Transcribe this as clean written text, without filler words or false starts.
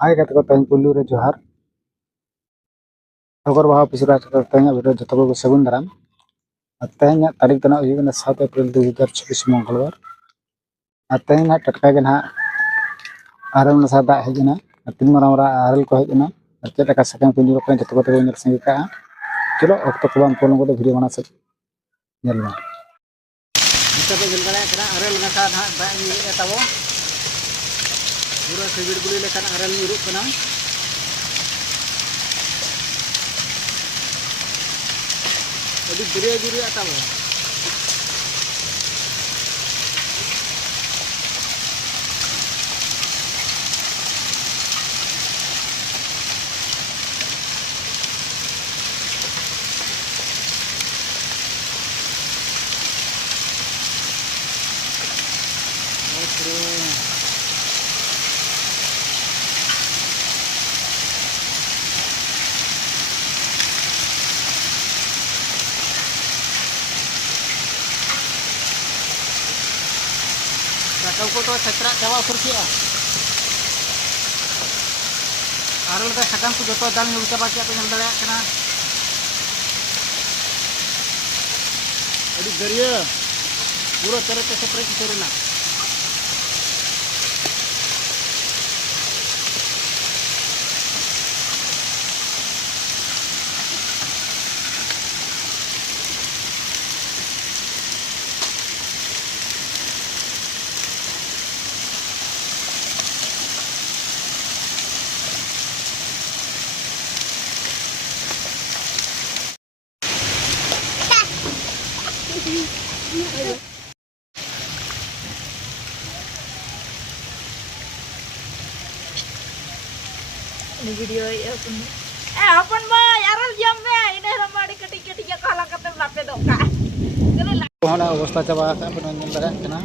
Hai kata ko tayong puluh re johar. Ogor baha pisra tayong video joto ko segun daram. Tayong tarik tana uyug na 7 April 2024 मंगलवार. Tayong टटका के ना Aurel ना सादा हेजना. तीन मरा आरल को हेजना. चेता का सकम पिंजरो को joto ko nyel संगे का. चलो ऑक्टो को बम पोलो को वीडियो बना सक nyel ma. Kita pe jel kala Aurel ना सादा बा ni एतावो. पूरा सिविर गुली लेकर Aurel nyuruk kana. Jadi diri atau kau ko setra jawa kursia arul ka sakam ku joto dal nyul chaba kya penyal dala kana adi dariya pura tarah ke spray ki serna ini video ya pun apa mah aral jam ini ramadi ketik-ketik ya kalah kata lape doka Hona अवस्था चबा का अपन nyel dara kana.